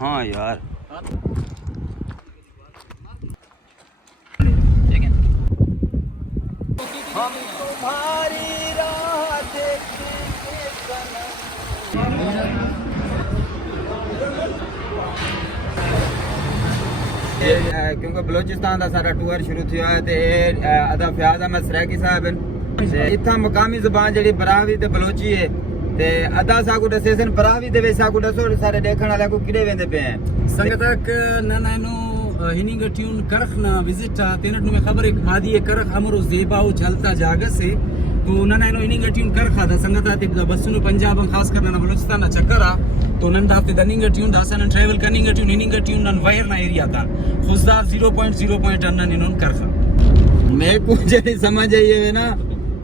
हाँ यार हम तुम्हारी राह देखेंगे क्योंकि बलोचिस्तान का सारा टूर शुरू हुआ है तो अदा फयाज अहमद सराकी साहब इतना मकामी जबान जी बरावी ते बलोची है ते अदा साकू दसे सन बरावी दे साकू दसो सारे देखने वाले को किड़े वेंदे पे हैं संगतक ननैनो हिनिंग ट्यून करख ना विजिट तेनट में खबर एक हादी करख अमरो जेबाओ चलता जागा से तो ननैनो हिनिंग ट्यून करखा था संगता ते बसनु पंजाब खास कर ना बलूचिस्तान ना चक्करा तो नन दाते दनिंग ट्यून दासन ट्रैवल कनिंग ट्यून हिनिंग ट्यून नन वायर ना एरिया था खुशदार 0.0 अन्न निनन करखा मैं कुछ जड़ी समझ आई है ना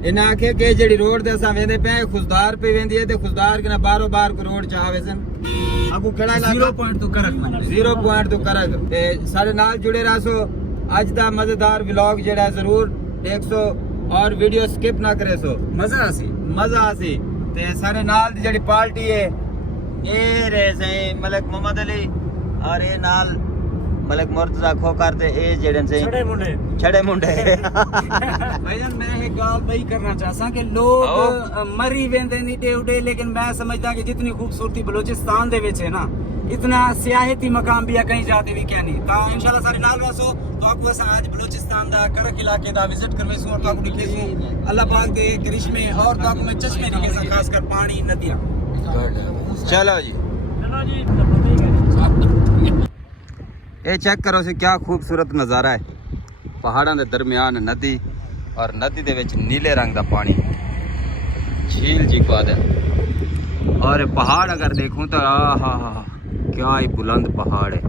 इन आखे के जड़ी रोड दे असा वेंदे पे खुशदार पे वेंदी है ते खुशदार के ना बारो बार को रोड चावे सन आपको केड़ा इलाका 0 पॉइंट तो करख ना 0 पॉइंट तो करक ते सारे नाल जुड़े रहो आज दा मजेदार व्लॉग जेड़ा जरूर देखसो और वीडियो स्किप ना करे सो मजा आसी ते सारे नाल दी जड़ी पार्टी है ए रे सही मलिक मोहम्मद अली और ए नाल मलिक मुर्तजा खोकर ते ए जेड़न से छड़े मुंडे भाईजान मैं एक गाल भाई करना चाहता कि लोग मरी वेंदे नी डे उडे लेकिन मैं समझदा कि जितनी खूबसूरती बलूचिस्तान दे विच है ना इतना सियाहती मकाम भी है कहीं जाते भी क्या नहीं ता इंशाल्लाह सारे नाल रहो तो आपको ऐसा आज बलूचिस्तान दा करक इलाके दा विजिट करवे सो और तो आपको दिखेसो अल्लाह पाक दे करिश्मे और तो आपको मैं चश्मे दिखेसा खास कर पानी नदियां चलो जी ये चेक करो सी क्या खूबसूरत नज़ारा है पहाड़ों के दरमियान नदी और नदी दे विच नीले रंग का पानी झील जी पा दे और पहाड़ अगर देखूं तो हा क्या ही बुलंद पहाड़ है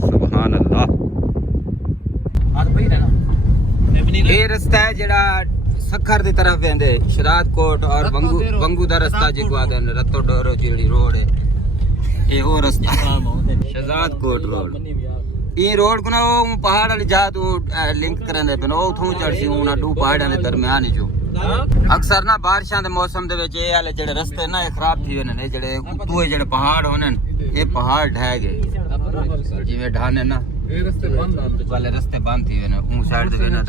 सुभान अल्लाह ये रास्ता है जड़ा सखर की तरफ वेंदे शराद कोट और वंगू दा रास्ता जिको आदे रत्तो डोरो जेड़ी रोड है ये वो रास्ता शहजाद कोट रोड ये रोड को ना वो पहाड़ वाली जा तू लिंक करने पे वो उथों चढ़सी ना दो पहाड़ां दे दरमियान जो अक्सर ना बारिशां दे मौसम दे विच ये वाले जेड़े रास्ते ना खराब थी वेने जेड़े उतों जेड़े पहाड़ होने ये पहाड़ ढह गए जिवें ढाने ना ये रास्ते बंद वाले रास्ते बंद थी वेने ऊ साइड दे वेना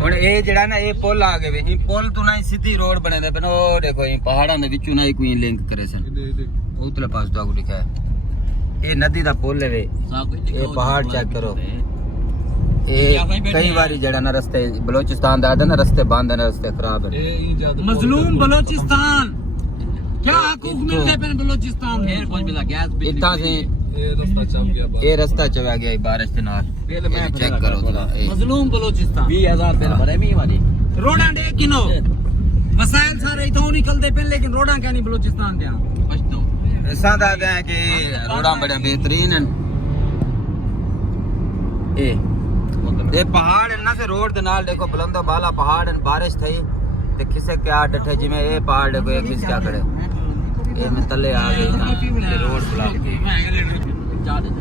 हुन ये जेड़ा ना ये पुल आ गए वे पुल तो ना सीधी रोड बने दे पे ओ देखो ये पहाड़ां दे विचों ना कोई लिंक करे सन उतले पास तो लिखा है ये नदी दा पुल है वे ये पहाड़ चेक करो ये कई बारी जड़ा ना रास्ते बलोचिस्तान दा ना रास्ते बंद है ना रास्ते खराब है मजलूम बलोचिस्तान क्या हकूक मिलते पे बलोचिस्तान में कुछ मिला गैस इतना से ये रास्ता चला गया बारिश के नाल चेक करो मजलूम बलोचिस्तान 20000 बिल भरे मी वाली रोडां दे किनो मसाइल सारे इथों निकलते पे लेकिन रोडां क्या नहीं बलोचिस्तान दे पछतो ऐसा दादा है कि रोडां बड़े बेहतरीन हैं ये पहाड़ है ना से रोड दे नाल देखो बुलंदो बाला पहाड़ है बारिश थई ते खिसे क्या डठे जिमें ये पहाड़ देखो ये खिस क्या करे ये में तले आ गई ना रोड ब्लॉक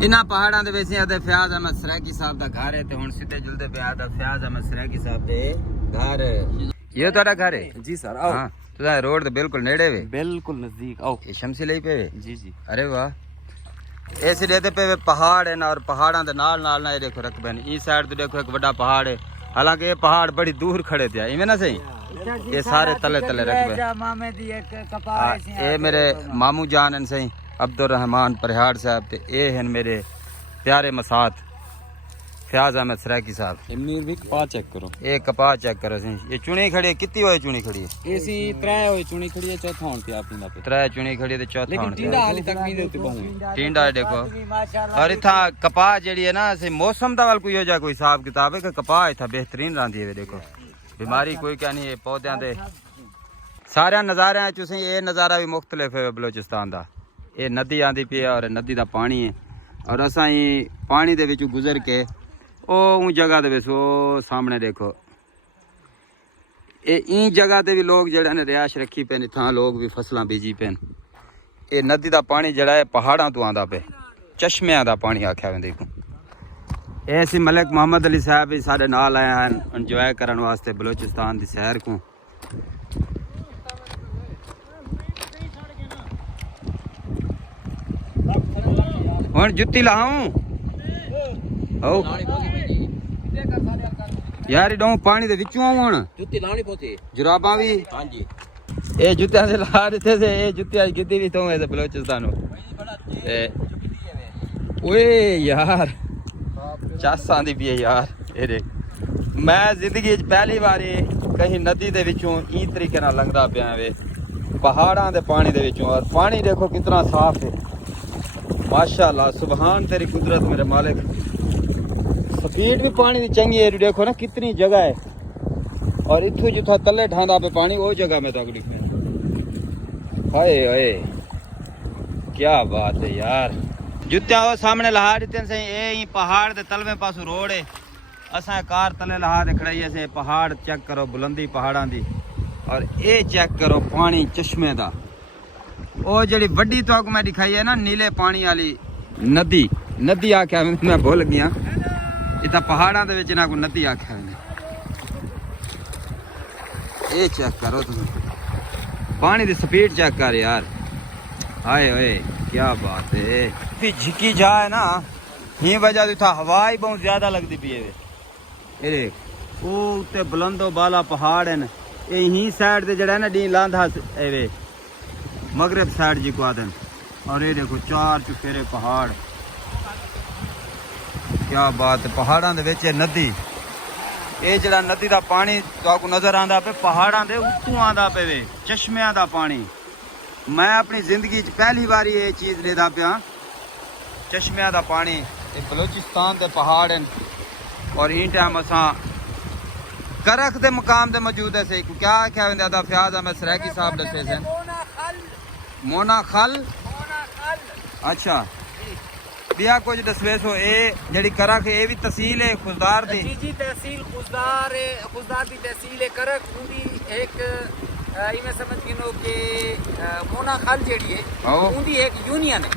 इना पहाड़ां दे वैसे आदे फयाज अहमद सराकी साहब दा घर है ते हुन सीधे जुलदे पे आदा फयाज अहमद सराकी साहब दे घर ये तोड़ा घर है जी सर आओ हां तो रोड तो बिल्कुल नेड़े वे बिल्कुल नजदीक आओ ये शमसी लई पे जी जी अरे वाह ऐसे देते पे पहाड़ है ना और पहाड़ां दे नाल नाल ना ये देखो रकबे ने ई साइड तो देखो एक बड़ा पहाड़ है हालांकि ये पहाड़ बड़ी दूर खड़े थे इवें ना सही ये सारे तले तले रकबे ये मेरे मामू जान हैं सही अब्दुल रहमान परिहार साहब ते ये हैं मेरे प्यारे मसात फयाज अहमद सराकी साहब मीर भी कपा चेक करो ये कपा चेक करो सी ये चुनी खड़ी है कितनी होए चुनी खड़ी है एसी त्रै होए चुनी खड़ी है चौथा होन पे आपनी दा पे त्रै चुनी खड़ी है ते चौथा लेकिन टिंडा हाली तक नहीं देते पहुंचे टिंडा देखो और इथा कपा जेड़ी है ना से मौसम दा वाल कोई हो जा कोई हिसाब किताब है कि कपा इथा बेहतरीन रहंदी है देखो बीमारी कोई क्या नहीं है पौधों दे सारे नज़ारे तुसें ये नज़ारा भी मुख्तलिफ है बलोचिस्तान दा ये नदी आंदी पई और नदी दा पानी है और असां ही पानी दे विचों गुजर के ओ जगह दे विच ओ सामने देखो ये जगह ते भी लोग जड़े ने रिहायश रखी पे इतना लोग भी फसलां बीजी पे ये नदी दा पानी जड़ा है पहाड़ां तो आंदा पे चश्मियां दा पानी आख्या वेंदे को ऐसी मलिक मोहम्मद अली साहब भी सारे नाल आए हैं इंजॉय करने वास्ते बलोचिस्तान दी सैर को ਹੁਣ ਜੁੱਤੀ ਲਾਉਂ ਓ ਯਾਰ ਇਹ ਡੋਂ ਪਾਣੀ ਦੇ ਵਿੱਚੋਂ ਆਉਣ ਜੁੱਤੀ ਲਾਣੀ ਪੋਤੀ ਜੁਰਾਬਾਂ ਵੀ ਹਾਂਜੀ ਇਹ ਜੁੱਤਿਆਂ ਦੇ ਲਾ ਦਿੱਤੇ ਸੇ ਇਹ ਜੁੱਤੀਆਂ ਕਿਤੇ ਵੀ ਤੋਂ ਐ ਬਲੋਚਿਸਤਾਨ ਨੂੰ ਓਏ ਯਾਰ ਚਾਸਾਂ ਦੀ ਵੀ ਹੈ ਯਾਰ ਇਹ ਦੇਖ ਮੈਂ ਜ਼ਿੰਦਗੀ 'ਚ ਪਹਿਲੀ ਵਾਰੀ ਕਹੀਂ ਨਦੀ ਦੇ ਵਿੱਚੋਂ ई ਤਰੀਕੇ ਨਾਲ ਲੰਘਦਾ ਪਿਆ ਵੇ ਪਹਾੜਾਂ ਦੇ ਪਾਣੀ ਦੇ ਵਿੱਚੋਂ ਔਰ ਪਾਣੀ ਦੇਖੋ ਕਿੰਨਾ ਸਾਫ਼ ਹੈ माशाल्लाह सुभान तेरी कुदरत मेरे मालिक स्पीड भी पानी की चंगी है देखो ना कितनी जगह है और इथू जिथा तले ठांदा पे पानी वो जगह में तक लिखे हाय हाय क्या बात है यार जुत्तियां वो सामने लहा दिते से ये पहाड़ दे तलवे पासों रोड है असा कार तले लहा दे खड़ाई से पहाड़ चेक करो बुलंदी पहाड़ां दी और ये चेक करो पानी चश्मे दा ਉਹ ਜਿਹੜੀ ਵੱਡੀ ਤੁਹਾਨੂੰ ਮੈਂ ਦਿਖਾਈ ਹੈ ਨਾ ਨੀਲੇ ਪਾਣੀ ਵਾਲੀ ਨਦੀ ਆਖਿਆ ਮੈਂ ਭੁੱਲ ਗਿਆ ਇਹ ਤਾਂ ਪਹਾੜਾਂ ਦੇ ਵਿੱਚ ਨਾ ਕੋਈ ਨਦੀ ਆਖਿਆ ਨੇ ਇਹ ਚੈੱਕ ਕਰੋ ਤੁਸੀਂ ਪਾਣੀ ਦੀ ਸਪੀਡ ਚੈੱਕ ਕਰ ਯਾਰ ਹਾਏ ਓਏ ਕੀ ਬਾਤ ਹੈ ਵੀ ਝਿੱਕੀ ਜਾਏ ਨਾ ਹੀ ਵਜ੍ਹਾ ਤੋਂ ਤਾਂ ਹਵਾ ਹੀ ਬਹੁਤ ਜ਼ਿਆਦਾ ਲੱਗਦੀ ਪਈ ਹੈ ਇਹ ਦੇਖ ਉਹ ਉੱਤੇ ਬੁਲੰਦੋ ਬਾਲਾ ਪਹਾੜ ਹਨ ਇਹ ਹੀ ਸਾਈਡ ਤੇ ਜਿਹੜਾ ਨਾ ਡੀ ਲਾਂਧਾ ਐਵੇਂ मगरब साइड जी को आदन और ये देखो चार चुफेरे पहाड़ क्या बात है पहाड़ां दे विच नदी ये जड़ा नदी दा पानी तुहानू नजर आंदा पे पहाड़ां दे उत्तों आंदा पे वे चश्मियां दा पानी मैं अपनी जिंदगी च पहली बार ये चीज लेदा पिया चश्मियां दा पानी ये बलोचिस्तान दे पहाड़ हैं और इन टाइम असा करख दे मकाम दे मौजूद है से क्या क्या वेंदा फ्याज मैं सरैकी साहब दसे से मोना खल अच्छा बिया कुछ दसवे सो ए जड़ी करक ए भी तहसील है खुजदार दी जी तहसील खुजदार दी तहसील है करक पूरी एक इमे समझ गिनो के मोना खल जेड़ी है उनदी एक यूनियन है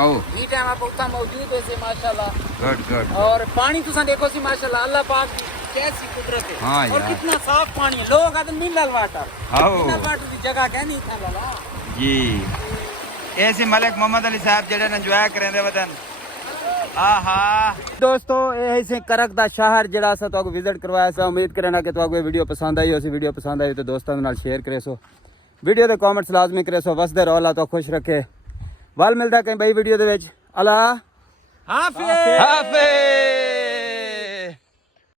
आओ ई टाइम आप उता मौजूद है से माशाल्लाह गुड और पानी तुसा देखो सी माशाल्लाह अल्लाह पाक की कैसी कुदरत है हाँ और कितना साफ पानी है लोग आदमी मिनरल वाटर दी जगह कहनी था लाला जी ऐसे मलिक मोहम्मद अली साहब जेडे एंजॉय करेंदे वतन आहा दोस्तों ये से करक दा शहर जेड़ा सा तो विजिट करवाया सा उम्मीद करना कि तो वीडियो पसंद आई होसी वीडियो पसंद आई तो दोस्तों के नाल शेयर करे सो वीडियो दे कमेंट्स लाजमी करे सो वसदे रहो अल्लाह तो खुश रखे वाल मिलदा कहीं भाई वीडियो दे विच अल्लाह हाफिज़ हाफिज़।